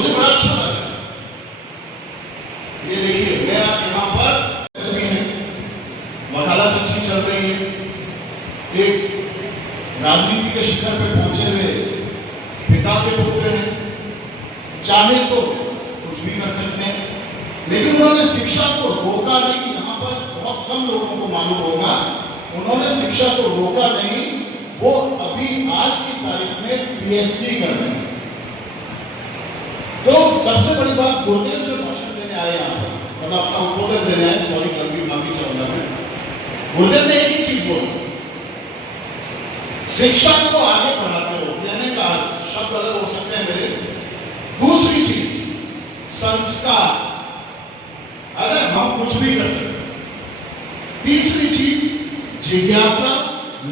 मुझे बड़ा अच्छा लगा। ये देखिए, मैं यहाँ पर भी है, वकालत अच्छी चल रही है, एक राजनीति के शिखर पे पहुंचे हुए पिता के पुत्र हैं, चाहे तो कुछ भी कर सकते हैं, लेकिन उन्होंने शिक्षा को रोका नहीं। यहाँ पर बहुत कम लोगों को मालूम होगा, उन्होंने शिक्षा को रोका नहीं, वो अभी आज की तारीख में पीएचडी कर रहे हैं। तो सबसे बड़ी बात, गुरुदेव जो भाषण देने आए यहाँ पर, मतलब अपना उद्बोधन देने आए, सॉरी गलती माफी चाहूंगा मैं, गुरुदेव ने एक ही चीज बोली, शिक्षा को आगे बढ़ाते हो, कहने का शब्द अलग हो सकते हैं मेरे। दूसरी चीज संस्कार, अगर हम कुछ भी कर सकते। तीसरी चीज जिज्ञासा,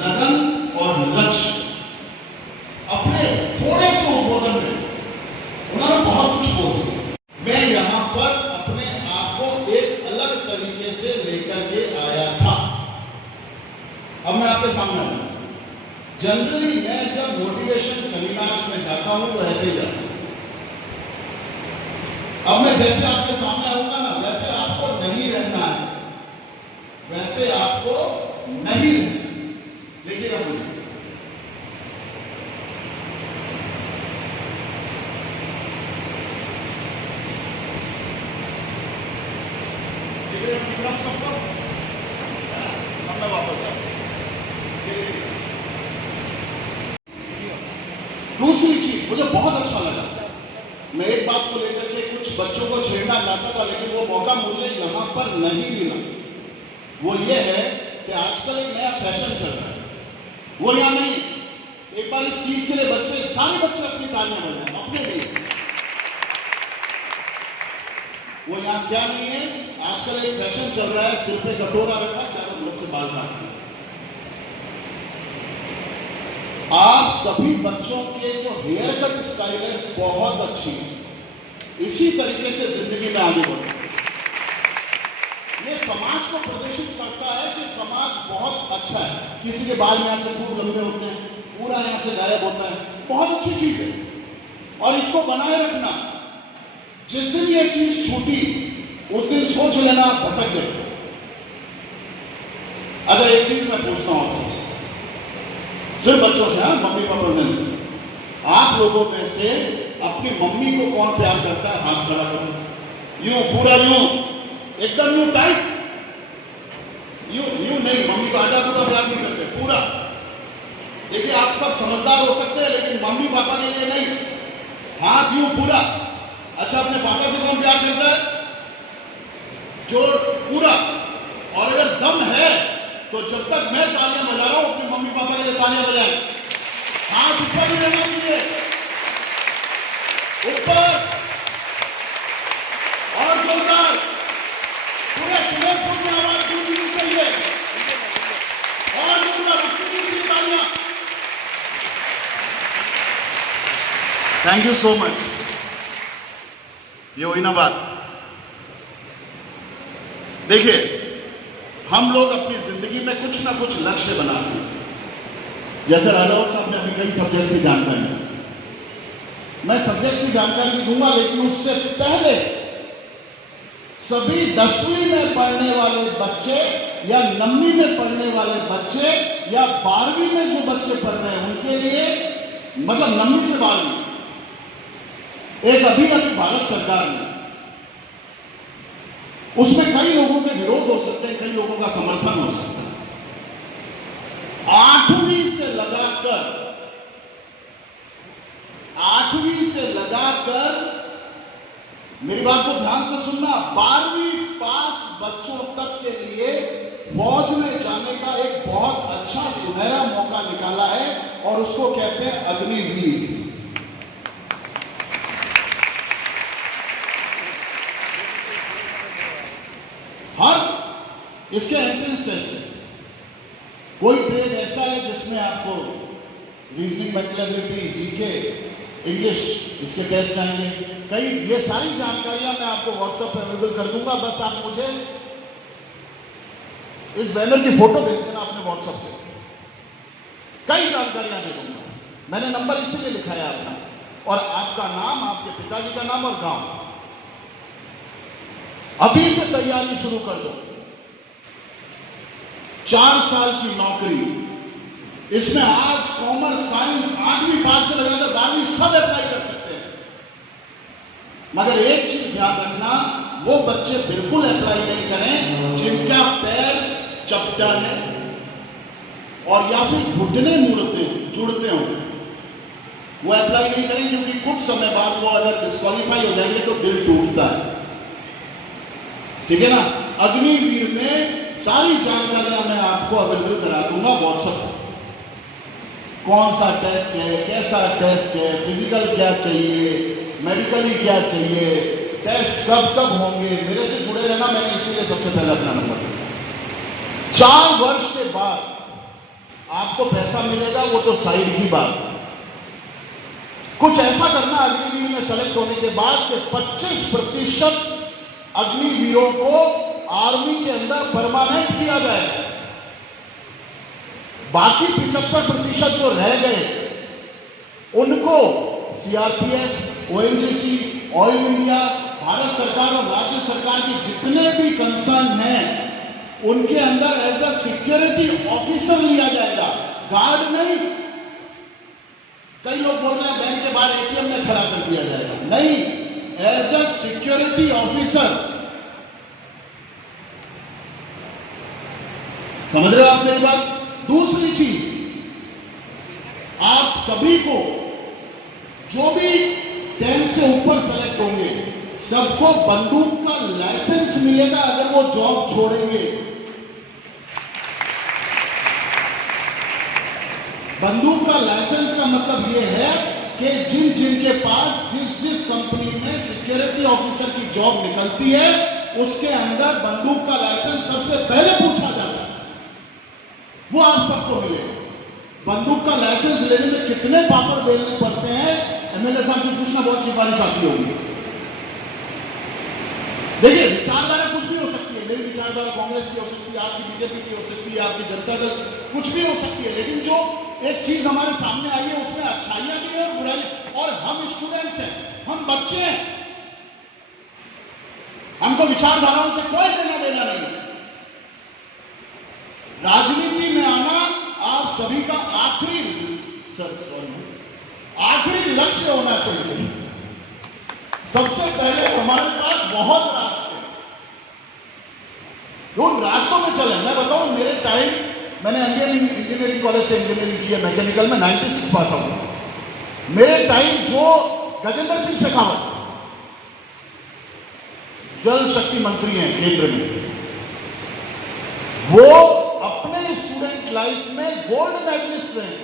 लगन और लक्ष्य। अपने थोड़े से उद्बोधन में उन्होंने बहुत कुछ बोला। मैं यहां पर अपने आप को एक अलग तरीके से लेकर के आया था। अब मैं आपके सामने हूं। जनरली मैं जब मोटिवेशन सेमिनार्स में जाता हूं तो ऐसे ही जाता हूं। अब मैं जैसे आपके सामने आऊंगा ना, वैसे आपको नहीं रहना है, वैसे आपको नहीं रहना। देखिएगा मुझे, सबको वापस जाओ। दूसरी चीज मुझे बहुत अच्छा लगा, मैं एक बात को लेकर के कुछ बच्चों को छेड़ना चाहता था, लेकिन वो मौका मुझे यहां पर नहीं मिला। वो ये है कि आजकल एक नया फैशन चल रहा है, वो यहां नहीं। एक बार इस चीज के लिए सारे बच्चे अपनी तालियां बजाएं अपने लिए। वो यहां क्या नहीं है, आजकल एक फैशन चल रहा है, सिर पे कटोरा रखा, चारों तरफ से बाल काटना। आप सभी बच्चों के जो हेयर कट स्टाइल है बहुत अच्छी है, इसी तरीके से जिंदगी में आगे बढ़ो। ये समाज को प्रदर्शित करता है कि समाज बहुत अच्छा है। किसी के बाल यहां से खूब लंबे होते हैं, पूरा यहां से गायब होता है, बहुत अच्छी चीज है और इसको बनाए रखना। जिस दिन ये चीज छूटी उस दिन सोच लेना आप भटक गए। अच्छा, एक चीज मैं पूछता हूं आप सबसे, सिर्फ बच्चों से, मम्मी पापा से नहीं, आप लोगों में से अपनी मम्मी को कौन प्यार करता है? हाथ खड़ा करो। यूं पूरा, यूं एकदम यूं टाइट, यूं नहीं, मम्मी को आधा पूरा प्यार नहीं करते, पूरा। देखिए, आप सब समझदार हो सकते हैं, लेकिन मम्मी पापा के लिए नहीं, हाथ यूं पूरा। अच्छा, अपने पापा से कौन प्यार करता है? जोर पूरा। और अगर दम है तो जब तक मैं तालियां बजा रहा हूं, अपने मम्मी पापा के लिए तालियां बजाएं। हाथ ऊपर भी रहना चाहिए, ऊपर और जोरदार, पूरे सुमेरपुर में आवाज गूंजनी चाहिए और जोरदार अपनी तालियां। Thank you so much. ये हुई ना बात। देखिए, हम लोग अपनी जिंदगी में कुछ ना कुछ लक्ष्य बनाते हैं। जैसे राजावर साहब ने अभी कई सब्जेक्ट की जानकारी, मैं सब्जेक्ट की जानकारी दूंगा, लेकिन उससे पहले सभी 10वीं में पढ़ने वाले बच्चे या 9वीं में पढ़ने वाले बच्चे या 12वीं में जो बच्चे पढ़ रहे हैं उनके लिए, मतलब 9वीं से 12वीं, एक अभी भारत सरकार ने, उसमें कई लोगों के विरोध हो सकते हैं, कई लोगों का समर्थन हो सकता है। 8वीं से लगाकर मेरी बात को ध्यान से सुनना, 12वीं पास बच्चों तक के लिए फौज में जाने का एक बहुत अच्छा सुनहरा मौका निकाला है और उसको कहते हैं अग्निवीर। हर इसके एंट्रेंस टेस्ट है। कोई ट्रेड ऐसा है जिसमें आपको रीजनिंग, मेंटलिटी, जीके, इंग्लिश, इसके टेस्ट आएंगे। कई ये सारी जानकारियां मैं आपको व्हाट्सएप पे अवेलेबल कर दूंगा। बस आप मुझे इस बैनर की फोटो भेज देना अपने व्हाट्सएप से, कई जानकारियां दे दूंगा। मैंने नंबर इसीलिए लिखा है आपका, और आपका नाम, आपके पिताजी का नाम और गांव। अभी से तैयारी शुरू कर दो। 4 साल की नौकरी, इसमें आर्ट्स, कॉमर्स, साइंस, 8वीं पास से लगाकर 12वीं सब अप्लाई कर सकते हैं। मगर एक चीज ध्यान रखना, वो बच्चे बिल्कुल अप्लाई नहीं करें जिनका पैर चपटा है और या फिर घुटने जुड़ते हो, वो अप्लाई नहीं करें, क्योंकि कुछ समय बाद वो अगर डिस्क्वालीफाई हो जाएंगे तो दिल टूटता है। ठीक है ना। अग्निवीर में सारी जानकारियां मैं आपको अवेलेबल करा दूंगा व्हाट्सएप पर। कौन सा टेस्ट है, कैसा टेस्ट है, फिजिकल क्या चाहिए, मेडिकली क्या चाहिए, टेस्ट कब कब होंगे, मेरे से जुड़े रहना। मैंने इसीलिए सबसे पहले अपना नंबर दिया। 4 वर्ष के बाद आपको पैसा मिलेगा, वो तो साइड की बात। कुछ ऐसा करना अग्निवीर में सेलेक्ट होने के बाद कि 25% अग्निवीरों को आर्मी के अंदर परमानेंट किया जाए। बाकी 75% जो रह गए उनको CRPF, ONGC, oil India, Bharat सरकार और राज्य सरकार के जितने भी कंसर्न हैं उनके अंदर एज अ सिक्योरिटी ऑफिसर लिया जाएगा, गार्ड नहीं। कई लोग बोल रहे हैं बैंक के बाहर एटीएम में खड़ा कर दिया जाएगा, नहीं, एज अ सिक्योरिटी ऑफिसर। समझ रहे हो आप मेरी बात। दूसरी चीज, आप सभी को जो भी 10 से ऊपर सेलेक्ट होंगे सबको बंदूक का लाइसेंस मिलेगा अगर वो जॉब छोड़ेंगे। बंदूक का लाइसेंस का मतलब यह है कि जिनके पास जिस कंपनी में सिक्योरिटी ऑफिसर की जॉब निकलती है उसके अंदर बंदूक का लाइसेंस सबसे पहले पूछा जाता है, वो आप सबको मिलेगा। बंदूक का लाइसेंस लेने में कितने पापड़ बेलने पड़ते हैं, एमएलए साहब से पूछना, बहुत सिफारिश आती होगी। देखिए, विचारधारा कुछ भी हो सकती है, मेरी विचारधारा कांग्रेस की हो सकती है, आपकी बीजेपी की हो सकती है, आपकी जनता दल, कुछ भी हो सकती है, लेकिन जो एक चीज हमारे सामने आई है उसमें अच्छाइयां भी है और बुराई, और हम स्टूडेंट्स हैं, हम बच्चे हैं, हमको विचारधाराओं से कोई लेना देना नहीं है। राजनीति में आना आप सभी का आखिरी लक्ष्य होना चाहिए। सबसे पहले हमारे पास बहुत रास्ते, उन रास्तों में चले। मैं बताऊं, मेरे टाइम, मैंने इंडियन इंजीनियरिंग कॉलेज से इंजीनियरिंग की है, मैकेनिकल में 96 पास आउट। मेरे टाइम जो गजेंद्र सिंह शेखावत जल शक्ति मंत्री हैं केंद्र में, वो अपने स्टूडेंट लाइफ में गोल्ड मेडलिस्ट रहे,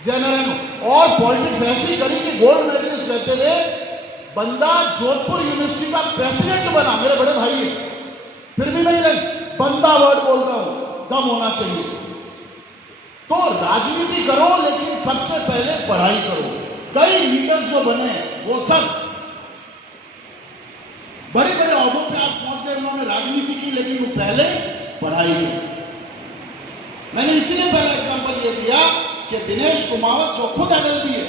जनरल, और पॉलिटिक्स ऐसी करी कि गोल्ड मेडलिस्ट रहते हुए बंदा जोधपुर यूनिवर्सिटी का प्रेसिडेंट बना। मेरे बड़े भाई है, फिर भी नहीं रहे, बंदा वर्ड बोल रहा हूं, दम होना चाहिए। तो राजनीति करो, लेकिन सबसे पहले पढ़ाई करो। कई लीडर्स जो बने वो सब बड़े बड़े अहदों पे आज पहुंच गए, उन्होंने राजनीति की, लेकिन वो पहले पढ़ाई की। मैंने इसीलिए पहला एग्जांपल ये दिया कि दिनेश कुमावत जो खुद एलएलबी है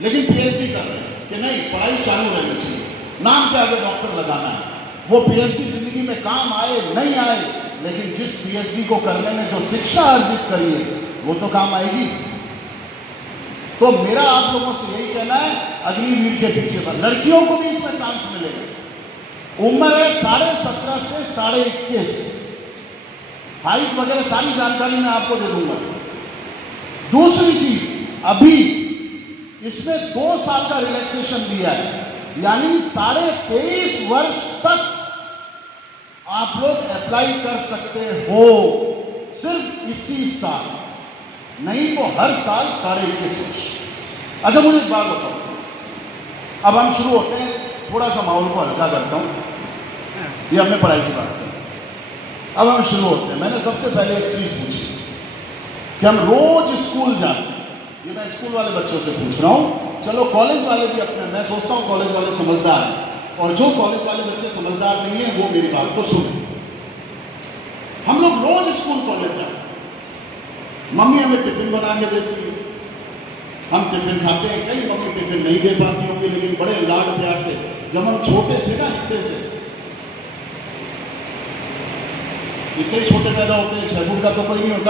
लेकिन पीएचडी कर रहे हैं, कि नहीं, पढ़ाई चालू रहनी चाहिए, नाम के आगे डॉक्टर लगाना है। वो पीएचडी जिंदगी में काम आए नहीं आए, लेकिन जिस पीएचडी को करने में जो शिक्षा अर्जित करी है वो तो काम आएगी। तो मेरा आप लोगों से यही कहना है, अग्निवीर के पीछे पर लड़कियों को भी इसमें चांस मिलेगा। उम्र है 17.5 से 21.5, हाइट वगैरह सारी जानकारी मैं आपको दे दूंगा। दूसरी चीज, अभी इसमें 2 साल का रिलैक्सेशन दिया है, यानी 23.5 वर्ष तक आप लोग अप्लाई कर सकते हो, सिर्फ इसी साल, नहीं तो हर साल 21.5 वर्ष। अच्छा, मुझे एक बात बताओ, अब हम शुरू होते हैं, थोड़ा सा माहौल को हल्का करता हूं, ये हमने पढ़ाई की बात की, अब हम शुरू होते हैं। मैंने सबसे पहले एक चीज पूछी कि हम रोज स्कूल जाते हैं, ये मैं स्कूल वाले बच्चों से पूछ रहा हूं, चलो कॉलेज वाले भी अपने, मैं सोचता हूं कॉलेज वाले समझदार हैं, और जो कॉलेज वाले बच्चे समझदार नहीं है वो मेरी बात को सुने। हम लोग रोज स्कूल कॉलेज जाते हैं, मम्मी हमें टिफिन बना के देती है, हम टिफिन खाते हैं, कई मम्मी टिफिन नहीं दे पाती होंगी, लेकिन बड़े लाड प्यार से, जब हम छोटे थे ना इतने से, इतने छोटे पैदा होते हैं, 6 फुट का तो कोई नहीं होता।